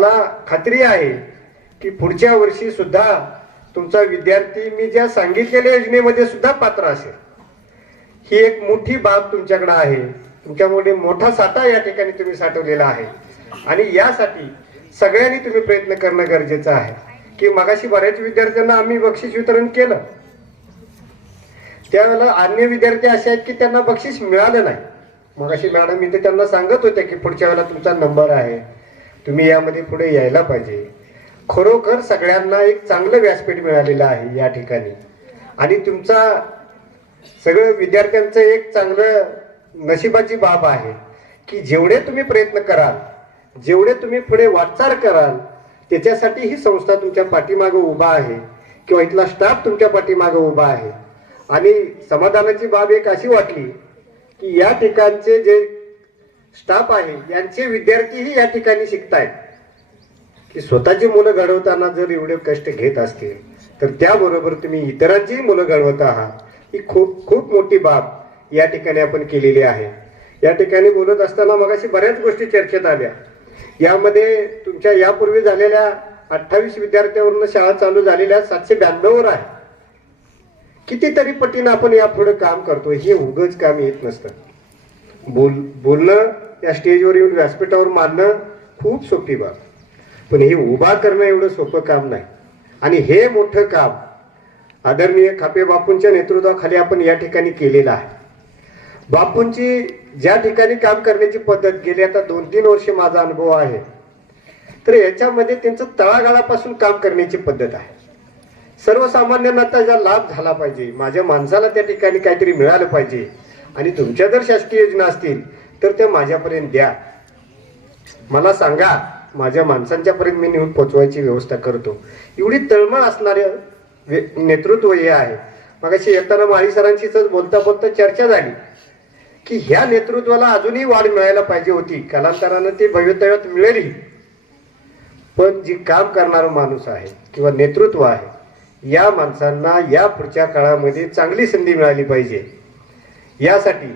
मला खात्री आहे की पुढच्या वर्षी सुद्धा तुमचा विद्यार्थी मी ज्या सांगितलेल्या योजनेमध्ये सुद्धा पात्र असेल. ही एक मोठी बाब तुमच्याकडे आहे. तुमच्यामुळे मोठा साठा या ठिकाणी तुम्ही साठवलेला आहे. आणि यासाठी सगळ्यांनी तुम्ही प्रयत्न करणं गरजेचं आहे. की मगाशी बऱ्याच विद्यार्थ्यांना आम्ही बक्षीस वितरण केलं. त्यावेळेला अन्य विद्यार्थी असे आहेत की त्यांना बक्षीस मिळालं नाही. मगाशी मॅडम इथे त्यांना सांगत होत्या की पुढच्या वेळेला तुमचा नंबर आहे. तुम्ही यामध्ये पुढे यायला पाहिजे. खरोखर सगळ्यांना एक चांगलं व्यासपीठ मिळालेलं आहे या ठिकाणी. आणि तुमचा सगळं विद्यार्थ्यांचं एक चांगलं नशिबाची बाब आहे की जेवढे तुम्ही प्रयत्न कराल जेवढे तुम्ही पुढे वाटचाल कराल त्याच्यासाठी ही संस्था तुमच्या पाठीमागं उभा आहे किंवा इथला स्टाफ तुमच्या पाठीमागं उभा आहे. आणि समाधानाची बाब एक अशी वाटली की या ठिकाणचे जे स्टाफ आहे यांचे विद्यार्थीही या ठिकाणी शिकतायत. की स्वतःची मुलं घडवताना जर एवढे कष्ट घेत असतील तर त्याबरोबर तुम्ही इतरांचीही मुलं घडवत आहात. ही खूप खूप मोठी बाब या ठिकाणी आपण केलेली आहे. या ठिकाणी बोलत असताना मगाशी बऱ्याच गोष्टी चर्चेत आल्या. यामध्ये तुमच्या यापूर्वी झालेल्या अठ्ठावीस विद्यार्थ्यावरून शाळा चालू झालेल्या सातशे ब्याण्णववर आहे. कितीतरी पटीनं आपण यापुढे काम करतो हे उगच काम येत नसतं. बोल बोलणं या स्टेजवर येऊन व्यासपीठावर मांडणं खूप सोपी बाब. पण हे उभा करणं एवढं सोपं काम नाही. आणि हे मोठं काम आदरणीय खापे बापूंच्या नेतृत्वाखाली आपण या ठिकाणी केलेलं आहे. बापूंची ज्या ठिकाणी काम करण्याची पद्धत गेली आता दोन तीन वर्ष माझा अनुभव आहे. तर याच्यामध्ये त्यांचं तळागाळापासून काम करण्याची पद्धत आहे. सर्वसामान्यांना त्याचा लाभ झाला पाहिजे. माझ्या माणसाला त्या ठिकाणी काहीतरी मिळालं पाहिजे. आणि तुमच्या जर शासकीय योजना असतील तर त्या माझ्यापर्यंत द्या. मला सांगा माझ्या माणसांच्या पर्यंत मी नेऊन पोचवायची व्यवस्था करतो. एवढी तळमळ असणारे नेतृत्व हे आहे. मगाशी येताना माळी सरांशीच बोलता बोलता चर्चा झाली की ह्या नेतृत्वाला अजूनही वाढ मिळायला पाहिजे होती. कालांतरानं ते भवितव्यात मिळेलही पण जी काम करणारा माणूस आहे किंवा नेतृत्व आहे या माणसांना या पुढच्या काळामध्ये चांगली संधी मिळाली पाहिजे. यासाठी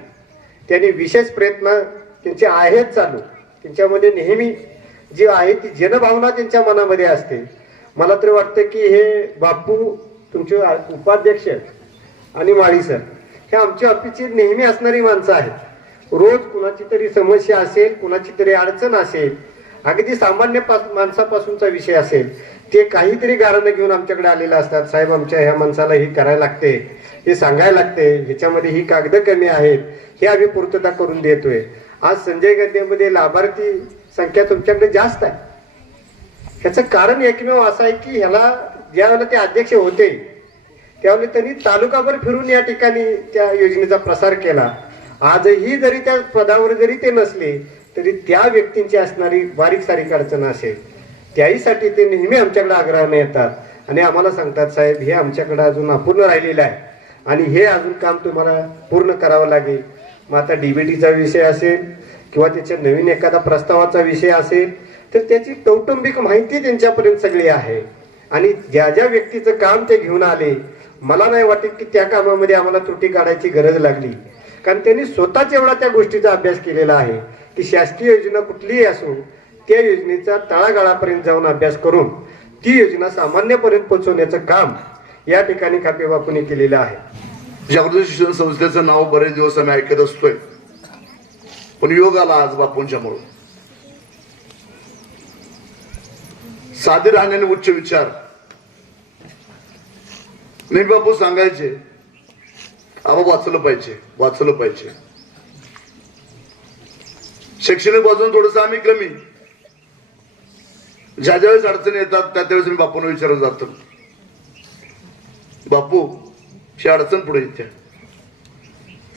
त्यांनी विशेष प्रयत्न त्यांचे आहेत चालू. त्यांच्यामध्ये नेहमी जी आहे ती जनभावना त्यांच्या मनामध्ये असते. मला तरी वाटतं की हे बापू तुमचे उपाध्यक्ष आणि माळी सर हे आमच्या ऑफिसची नेहमी असणारी माणसं आहेत. रोज कुणाची तरी समस्या असेल कुणाची तरी अडचण असेल अगदी सामान्य पास- माणसापासूनचा विषय असेल ते काहीतरी गारणं घेऊन आमच्याकडे आलेलं असतात. साहेब आमच्या ह्या माणसाला ही करायला लागते. हे सांगायला लागते ह्याच्यामध्ये ही कागद कमी आहेत हे आम्ही पूर्तता करून देतोय. आज संजय गद्देमध्ये लाभार्थी संख्या तुमच्याकडे जास्त आहे. ह्याचं कारण एकमेव असं आहे की ह्याला ज्यावेळेला ते अध्यक्ष होते त्यावेळी त्यांनी तालुकाभर फिरून या ठिकाणी त्या योजनेचा प्रसार केला. आजही जरी त्या पदावर जरी ते नसले तरी त्या व्यक्तींची असणारी बारीक सारीक अडचण असेल. त्याहीसाठी ते नेहमी आमच्याकडे आग्रहाने येतात. आणि आम्हाला सांगतात साहेब हे आमच्याकडे अजून अपूर्ण राहिलेलं आहे. आणि हे अजून काम तुम्हाला पूर्ण करावं लागेल. मग आता डीबीटीचा विषय असेल किंवा त्याच्या नवीन एखादा प्रस्तावाचा विषय असेल तर त्याची कौटुंबिक माहिती त्यांच्यापर्यंत सगळी आहे. आणि ज्या ज्या व्यक्तीचं काम ते घेऊन आले मला नाही वाटत की त्या कामामध्ये आम्हाला त्रुटी काढायची गरज लागली. कारण त्यांनी स्वतःच एवढा त्या गोष्टीचा अभ्यास केलेला आहे की शासकीय योजना कुठलीही असो त्या योजनेचा तळागाळापर्यंत जाऊन अभ्यास करून ती योजना सामान्यपर्यंत पोहोचवण्याचं काम या ठिकाणी खापे बापूने केलेलं आहे. जागृत शिक्षण संस्थेचं नाव बरेच दिवस आम्ही ऐकत असतोय. पण योग आला आज बापूंच्या मुळे. साधे राहण्याने उच्च विचार. नेहमी बापू सांगायचे आबा वाचलं पाहिजे वाचलं पाहिजे. शैक्षणिक बाजून थोडस आम्ही कमी. ज्या ज्यावेळेस अडचणी येतात त्या त्यावेळेस मी बापूंना विचारत जातो. बापू ही अडचण पुढे येते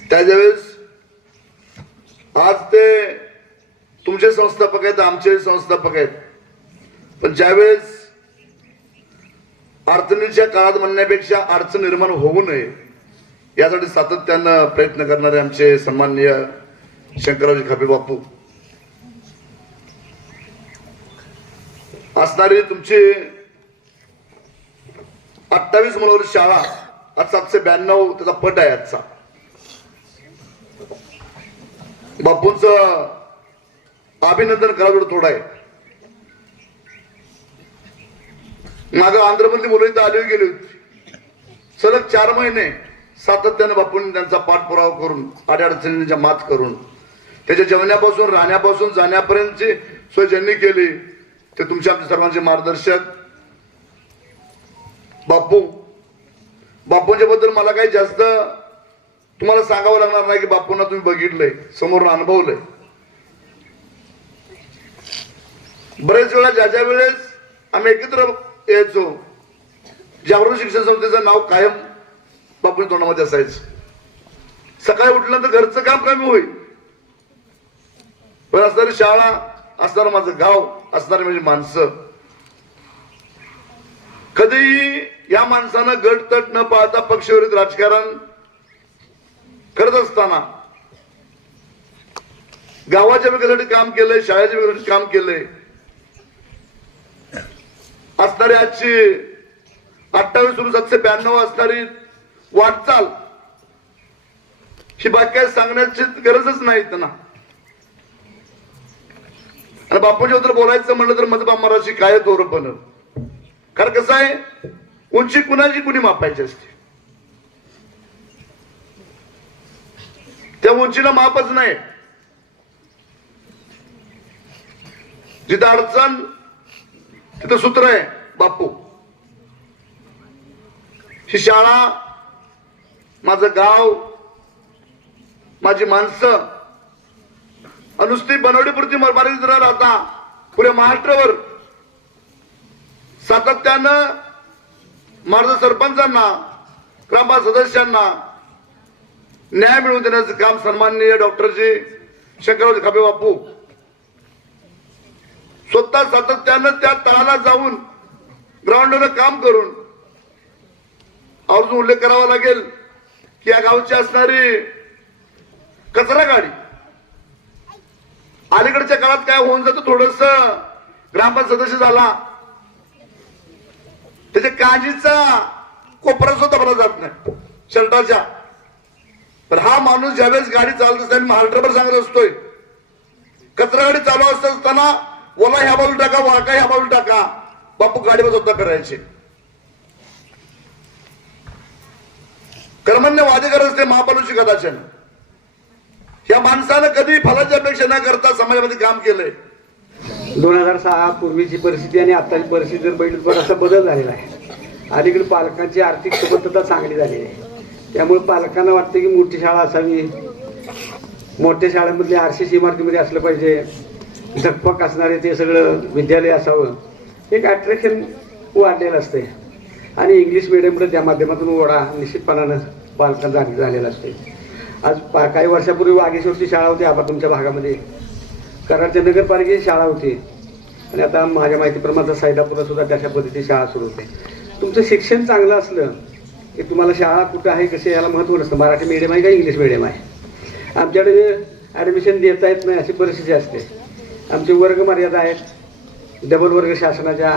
त्यावेळेस आज ते तुमचे संस्थापक आहेत आमचे संस्थापक आहेत. पण ज्यावेळेस अडचणीच्या काळात म्हणण्यापेक्षा अडचण निर्माण होऊ नये यासाठी सातत्यानं प्रयत्न करणारे आमचे सन्माननीय शंकररावजी खापे बापू. असणारी तुमची अठ्ठावीस मुलावर शाळा आज सातशे ब्याण्णव त्याचा पट आहे आजचा. बापूंच अभिनंदन करावं थोडं आहे. माग आंध्रमधली मुलं इथं आली गेली होती. सलग चार महिने सातत्यानं बापूंनी त्यांचा पाठपुरावा करून अडचणींच्या मात करून त्याच्या जेवण्यापासून राहण्यापासून जाण्यापर्यंतची सोय ज्यांनी केली ते तुमच्या आमच्या सर्वांचे मार्गदर्शक बापू बापूंच्या बद्दल मला काही जास्त तुम्हाला सांगावं लागणार नाही की बापूंना तुम्ही बघितलंय समोरून अनुभवलंय. बरेच वेळा ज्या ज्या वेळेस आम्ही एकत्र यायचो जागरूक शिक्षण संस्थेचं नाव कायम बापूंच्या तोंडामध्ये असायचं. सकाळी उठल्यानंतर घरचं काम कमी होईल. पण असणारी शाळा असणार माझं गाव असणारी म्हणजे माणसं. कधीही या माणसानं गटतट न पाहता पक्षविरोधी राजकारण करत असताना गावाच्या विकासासाठी काम केलंय शाळेच्या विकासासाठी काम केलंय. असणारी आजची अठ्ठावीस सोडून सातशे ब्याण्णव असणारी वाटचाल ही बाकी सांगण्याची गरजच नाही त्यांना. आणि बापूच्या बद्दल बोलायचं म्हणलं तर माझं महाराजशी काय तोरपण कारण कसं आहे? उंची कुणाची कुणी मापायची असते? त्या उंचीला मापच नाही. जिथं अडचण तिथं सूत्र आहे बापू. ही शाळा माझं गाव माझी माणसं अनुष्ठी बनवडीपुरती मरमारी न राहता पुढे महाराष्ट्रावर सातत्यानं माझ्या सरपंचांना ग्रामपंचायत सदस्यांना न्याय मिळवून देण्याचं काम सन्माननीय डॉक्टरजी शंकरराव खाबे बापू. स्वतः सातत्यानं त्या तळाला जाऊन ग्राउंडवर काम करून आवर्जून उल्लेख करावा लागेल की या गावची असणारी कचरा गाडी अलीकडच्या काळात काय होऊन जातं थोडस ग्रामपंचायत सदस्य झाला. त्याच्या काजीचा कोपरा सुद्धा भरला जात नाही. शर्टाच्या पण हा माणूस ज्यावेळेस गाडी चालत असताना महाराष्ट्रभर सांगत असतोय. कचरा गाडी चालू असत असताना ओला ह्या बाजू टाका वाका ह्या बाजू टाका. बापू गाडीवर स्वतः करायचे. कर्मण्य वादे करत असते महापालुची कदाचन या माणसानं कधी फलाची अपेक्षा न करता समाजामध्ये काम केलंय. दोन हजार सहा पूर्वीची परिस्थिती आणि आत्ताची परिस्थिती जर बघितली तर असा बदल झालेला आहे. अलीकडे पालकांची आर्थिक सुबद्धता चांगली झालेली आहे. त्यामुळे पालकांना वाटतं की मोठी शाळा असावी. मोठ्या शाळेमधले आरसीसी इमारतीमध्ये असलं पाहिजे. झकपक असणारे ते सगळं विद्यालय असावं. एक अट्रॅक्शन वाढलेलं असते आणि इंग्लिश मिडियमकडे त्या माध्यमातून ओढा निश्चितपणानं पालकांचा झालेला असते आज पा काही वर्षापूर्वी वागेश्वरची शाळा होती आबा तुमच्या भागामध्ये. कराडच्या नगरपालिकेची शाळा होती. आणि आता माझ्या माहितीप्रमाणे सैदापुरात सुद्धा तशा पद्धतीची शाळा सुरू होते. तुमचं शिक्षण चांगलं असलं की तुम्हाला शाळा कुठं आहे कसे याला महत्त्व नसतं. मराठी मीडियम आहे का इंग्लिश मीडियम आहे? आमच्याकडे ॲडमिशन देता येत नाही अशी परिस्थिती असते. आमचे वर्ग मर्यादा आहेत. डबल वर्ग शासनाच्या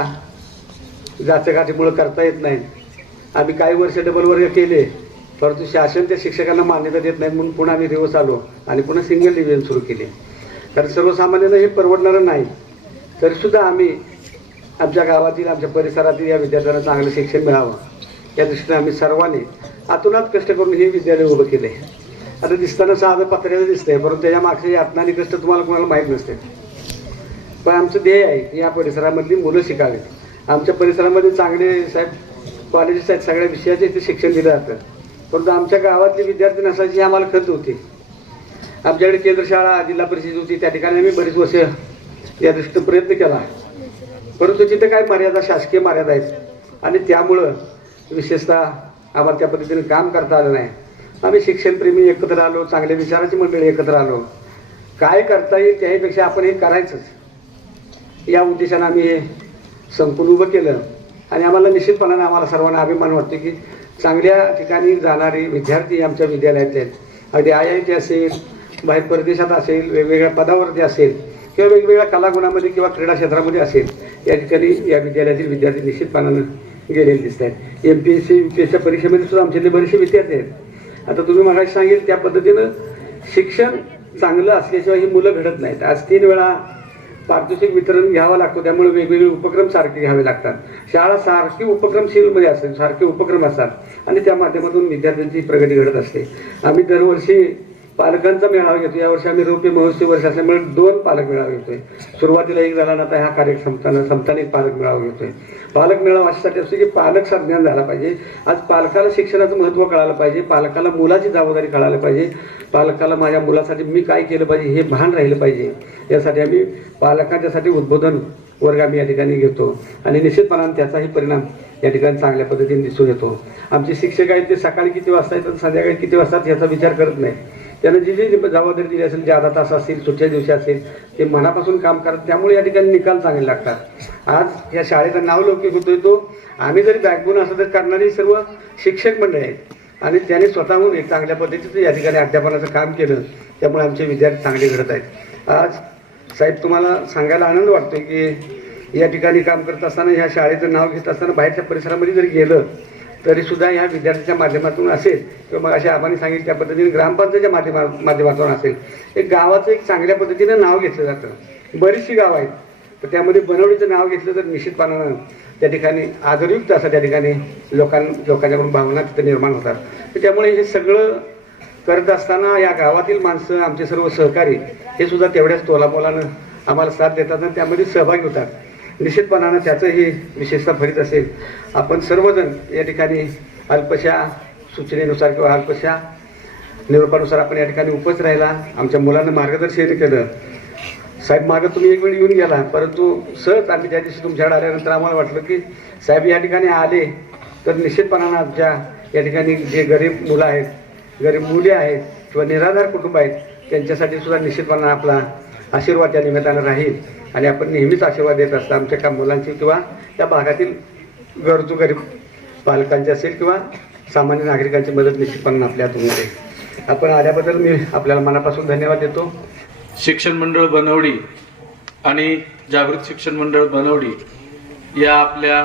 जाचकाठीमुळं करता येत नाही. आम्ही काही वर्ष डबल वर्ग केले परंतु शासन त्या शिक्षकांना मान्यता देत नाही म्हणून पुन्हा आम्ही दिवस आलो आणि पुन्हा सिंगल डिव्हिजन सुरू केले. कारण सर्वसामान्यांना हे परवडणारं नाही. तरीसुद्धा आम्ही आमच्या गावातील आमच्या परिसरातील या विद्यार्थ्यांना चांगलं शिक्षण मिळावं. या दृष्टीने आम्ही सर्वांनी आतुनात कष्ट करून हे विद्यालय उभं केले आता दिसताना साधं पत्र्याचं दिसतंय परंतु त्याच्या मागचे यातनानी कष्ट तुम्हाला कोणाला माहीत नसते. पण आमचं ध्येय आहे की या परिसरामधली मुलं शिकावीत. आमच्या परिसरामध्ये चांगले साहेब कॉलेजेस आहेत सगळ्या विषयाचे इथे शिक्षण दिलं जातं. परंतु आमच्या गावातली विद्यार्थी नसायची आम्हाला खत होती. आमच्याकडे केंद्र शाळा जिल्हा परिषद होती त्या ठिकाणी आम्ही बरीच वर्ष या दृष्टीने प्रयत्न केला. परंतु तिथे काय मर्यादा शासकीय मर्यादा आहेत. आणि त्यामुळं विशेषतः आम्हाला त्या पद्धतीने काम करता आलं नाही. आम्ही शिक्षणप्रेमी एकत्र आलो चांगल्या विचाराची मंडळी एकत्र आलो. काय करता येईल त्याहीपेक्षा आपण हे करायचंच. या उद्देशानं आम्ही हे संकुल उभं केलं. आणि आम्हाला निश्चितपणाने आम्हाला सर्वांना अभिमान वाटतो की चांगल्या ठिकाणी जाणारे विद्यार्थी आमच्या विद्यालयातले आहेत. अगदी आय आय टी असेल बाहेर परदेशात असेल वेगवेगळ्या पदावरती असेल किंवा वेगवेगळ्या कलागुणामध्ये किंवा क्रीडा क्षेत्रामध्ये असेल या ठिकाणी या विद्यालयातील विद्यार्थी निश्चितपणानं गेलेले दिसत आहेत. M P S C U P S परीक्षेमध्ये सुद्धा आमच्यातले बरेचसे विद्यार्थी आहेत. आता तुम्ही मला सांगेल त्या पद्धतीनं शिक्षण चांगलं असल्याशिवाय ही मुलं घडत नाहीत. आज तीन वेळा पारितोषिक वितरण घ्यावं लागतो त्यामुळे वेगवेगळे उपक्रम सारखे घ्यावे लागतात. शाळा सारखी उपक्रमशीलमध्ये असेल सारखे उपक्रम असतात. आणि त्या माध्यमातून विद्यार्थ्यांची प्रगती घडत असते. आम्ही दरवर्षी पालकांचा मेळावा घेतो. यावर्षी आम्ही रौप्य महोत्सव वर्ष असल्यामुळे दोन पालक मेळावा घेतोय. सुरुवातीला एक झाला ना आता हा कार्यक्रम संपताना संपताना एक पालक मेळावा घेतोय. पालक मेळावा अशासाठी असतो की पालक संज्ञान झाला पाहिजे. आज पालकाला शिक्षणाचं महत्त्व कळालं पाहिजे. पालकाला मुलाची जबाबदारी कळायला पाहिजे. पालकाला माझ्या मुलासाठी मी काय केलं पाहिजे हे भान राहिलं पाहिजे. यासाठी आम्ही पालकांच्यासाठी उद्बोधन वर्ग आम्ही या ठिकाणी घेतो. आणि निश्चितपणाने त्याचाही परिणाम या ठिकाणी चांगल्या पद्धतीने दिसून येतो. आमचे शिक्षक आहेत ते सकाळी किती वाजता येतात संध्याकाळी किती वाजतात याचा विचार करत नाही त्यांना जी जी जबाबदारी दिली असेल जे अर्धा तास असतील सुट्ट्या दिवशी असेल ते मनापासून काम करतात. त्यामुळे या ठिकाणी निकाल चांगले लागतात. आज या शाळेचं नाव लौकिक होतोय तो. आम्ही जरी बॅकबोन असं तर करणारी सर्व शिक्षक मंडळी आहेत. आणि त्याने स्वतःहून एक चांगल्या पद्धतीचं या ठिकाणी अध्यापनाचं काम केलं. त्यामुळे आमचे विद्यार्थी चांगले घडत आहेत. आज साहेब तुम्हाला सांगायला आनंद वाटतोय की या ठिकाणी काम करत असताना ह्या शाळेचं नाव घेत असताना बाहेरच्या परिसरामध्ये जर गेलं तरी सुद्धा ह्या विद्यार्थ्यांच्या माध्यमातून असेल किंवा मग अशा आबांनी सांगितलं त्या पद्धतीने ग्रामपंचायतच्या माध्यमा माध्यमातून असेल. एक गावाचं एक चांगल्या पद्धतीनं नाव घेतलं जातं. बरीचशी गावं आहेत. तर त्यामध्ये बनवडीचं नाव घेतलं तर निश्चितपणानं त्या ठिकाणी आदरयुक्त असं त्या ठिकाणी लोकां लोकांच्याकडून भावना तिथं निर्माण होतात. तर त्यामुळे हे सगळं करत असताना या गावातील माणसं आमचे सर्व सहकारी हे सुद्धा तेवढ्याच तोलापोलानं आम्हाला साथ देतात आणि त्यामध्ये सहभागी होतात. निश्चितपणानं त्याचंही विशेषता फरीत असेल. आपण सर्वजण या ठिकाणी अल्पशा सूचनेनुसार किंवा अल्पशा निरोपानुसार आपण या ठिकाणी उपच राहिला. आमच्या मुलांना मार्गदर्शन केलं. साहेब मागं तुम्ही एक वेळ येऊन गेला. परंतु सहज आम्ही त्या दिवशी तुमच्याकडे आल्यानंतर आम्हाला वाटलं की साहेब या ठिकाणी आले तर निश्चितपणानं आमच्या या ठिकाणी जे गरीब मुलं आहेत गरीब मुली आहेत किंवा निराधार कुटुंब आहेत त्यांच्यासाठी सुद्धा निश्चितपणानं आपला आशीर्वाद त्या निमित्तानं राहील. आणि आपण नेहमीच आशीर्वाद देत असता आमच्या का मुलांची किंवा त्या भागातील गरजू गरीब पालकांची असेल किंवा सामान्य नागरिकांची मदत निश्चितपणे आपल्या हातून आपण आल्याबद्दल मी आपल्याला मनापासून धन्यवाद देतो. शिक्षण मंडळ बनवडी आणि जागृत शिक्षण मंडळ बनवडी या आपल्या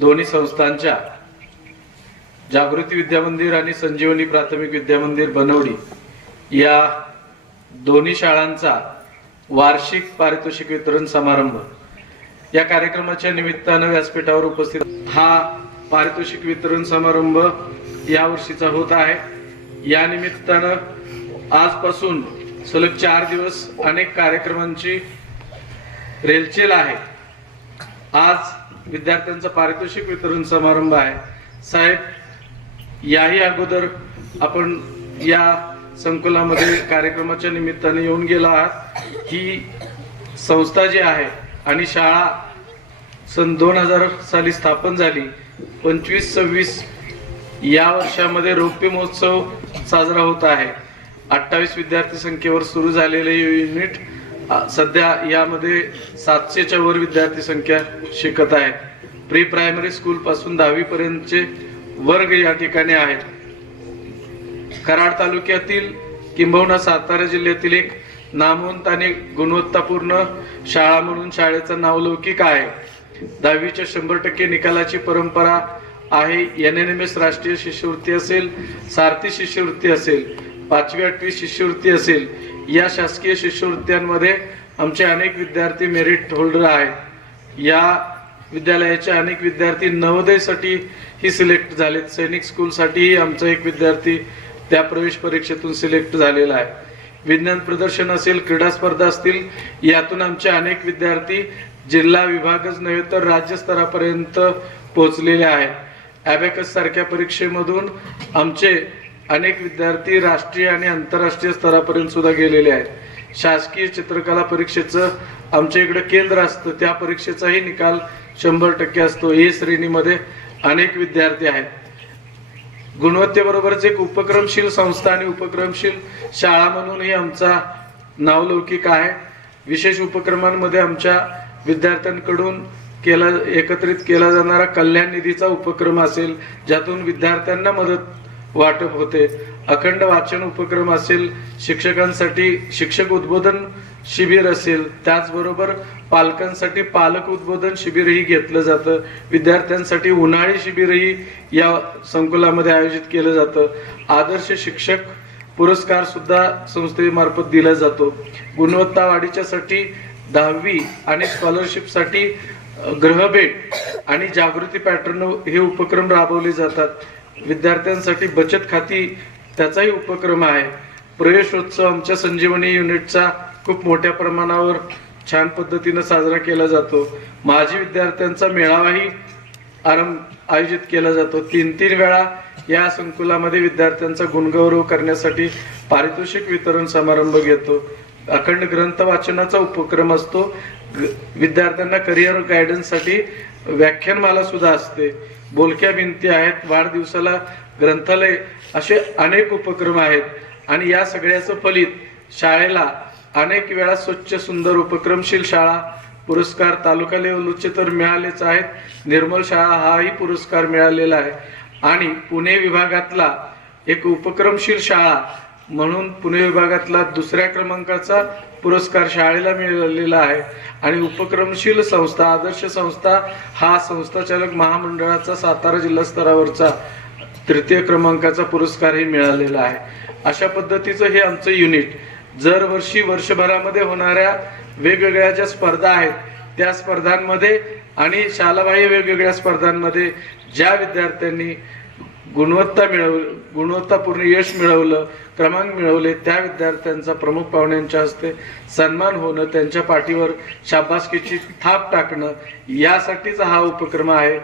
दोन्ही संस्थांच्या जागृती विद्यामंदिर आणि संजीवनी प्राथमिक विद्यामंदिर बनवडी या दोन्ही शाळांचा वार्षिक पारितोषिक वितरण समारंभ. या कार्यक्रमाच्या निमित्तानं व्यासपीठावर उपस्थित हा पारितोषिक वितरण समारंभ या वर्षीचा होत आहे. या निमित्तानं आजपासून सलग चार दिवस अनेक कार्यक्रमांची रेलचेल आहे. आज विद्यार्थ्यांचा पारितोषिक वितरण समारंभ आहे. साहेब याही अगोदर आपण या संकुलामध्ये कार्यक्रमाच्या निमित्ताने येऊन गेला आहात ही संस्था जी आहे आणि शाळा सन दोन हजार साली स्थापन झाली पंचवीस सव्वीस या वर्षामध्ये रौप्य महोत्सव साजरा होत आहे. अठ्ठावीस विद्यार्थी संख्येवर सुरू झालेले युनिट सध्या यामध्ये सातशेच्या वर विद्यार्थी संख्या शिकत आहेत प्री प्रायमरी स्कूल पासून दहावी पर्यंतचे वर्ग या ठिकाणी आहेत. कराड तालुक्यातील किंबहुना सातारा जिल्ह्यातील एक नामवंत आणि गुणवत्तापूर्ण शाळा म्हणून शाळेचं नावलौकिक आहे. दहावीच्या शंभर टक्के निकालाची परंपरा आहे. एन एन एम एस राष्ट्रीय शिष्यवृत्ती असेल सारथी शिष्यवृत्ती असेल पाचवी आठवी शिष्यवृत्ती असेल या शासकीय शिष्यवृत्त्यांमध्ये आमचे अनेक विद्यार्थी मेरिट होल्डर आहेत. या विद्यालयाचे अनेक विद्यार्थी नवोदयसाठी ही सिलेक्ट झालेत. सैनिक स्कूलसाठीही आमचा एक विद्यार्थी त्या प्रवेश परीक्षेतून सिलेक्ट झालेला आहे. विज्ञान प्रदर्शन असेल क्रीडा स्पर्धा असतील यातून आमचे अनेक विद्यार्थी जिल्हा विभागच नव्हे तर राज्यस्तरापर्यंत पोहोचलेले आहेत. ॲबॅकस सारख्या परीक्षेमधून आमचे अनेक विद्यार्थी राष्ट्रीय आणि आंतरराष्ट्रीय स्तरापर्यंत सुद्धा गेलेले आहेत. शासकीय चित्रकला परीक्षेचं आमच्या इकडे केंद्र असतं त्या परीक्षेचाही निकाल शंभर टक्के असतो. ए श्रेणीमध्ये अनेक विद्यार्थी आहेत. गुणवत्तेबरोबरच एक उपक्रमशील संस्था आणि उपक्रमशील शाळा म्हणूनही आमचा नावलौकिक आहे. विशेष उपक्रमांमध्ये आमच्या विद्यार्थ्यांकडून केला एकत्रित केला जाणारा कल्याण निधीचा उपक्रम असेल ज्यातून विद्यार्थ्यांना मदत वाटप होते. अखंड वाचन उपक्रम असेल शिक्षकांसाठी शिक्षक उद्बोधन शिबिर असेल त्याचबरोबर पालकांसाठी पालक उद्बोधन शिबिरही घेतलं जातं. विद्यार्थ्यांसाठी उन्हाळी शिबिरही या संकुलामध्ये आयोजित केलं जातं. आदर्श शिक्षक पुरस्कार सुद्धा संस्थेमार्फत दिला जातो. गुणवत्ता वाढीच्यासाठी दहावी आणि स्कॉलरशिपसाठी ग्रहभेट आणि जागृती पॅटर्न हे उपक्रम राबवले जातात. विद्यार्थ्यांसाठी बचत खाती त्याचाही उपक्रम आहे. प्रवेशोत्सव आमच्या संजीवनी युनिटचा खूप मोठ्या प्रमाणावर छान पद्धतीनं साजरा केला जातो. माजी विद्यार्थ्यांचा मेळावाही आरंभ आयोजित केला जातो. तीन तीन वेळा या संकुलामध्ये विद्यार्थ्यांचा गुणगौरव करण्यासाठी पारितोषिक वितरण समारंभ घेतो. अखंड ग्रंथ वाचनाचा उपक्रम असतो. ग- विद्यार्थ्यांना करिअर गायडन्ससाठी व्याख्यानमाला सुद्धा असते. बोलक्या भिंती आहेत. वाढदिवसाला ग्रंथालय असे अनेक उपक्रम आहेत. आणि या सगळ्याचं फलित शाळेला अनेक वेळा स्वच्छ सुंदर उपक्रमशील शाळा पुरस्कार तालुका लेवलचे तर मिळालेच आहेत. निर्मल शाळा हाही पुरस्कार मिळालेला आहे. आणि पुणे विभागातला एक उपक्रमशील शाळा म्हणून पुणे विभागातला दुसऱ्या क्रमांकाचा पुरस्कार शाळेला मिळालेला आहे. आणि उपक्रमशील संस्था आदर्श संस्था हा संस्थाचालक महामंडळाचा सातारा जिल्हा स्तरावरचा तृतीय क्रमांकाचा पुरस्कारही मिळालेला आहे. अशा पद्धतीचं हे आमचं युनिट. दरवर्षी वर्षभरामध्ये होणाऱ्या वेगवेगळ्या ज्या स्पर्धा आहेत त्या स्पर्धांमध्ये आणि शालाबाह्य वेगवेगळ्या स्पर्धांमध्ये ज्या विद्यार्थ्यांनी गुणवत्ता मिळव गुणवत्तापूर्ण यश मिळवलं क्रमांक मिळवले त्या विद्यार्थ्यांचा प्रमुख पाहुण्यांच्या हस्ते सन्मान होणं त्यांच्या पाठीवर शाबासकीची थाप टाकणं यासाठीचा हा उपक्रम आहे.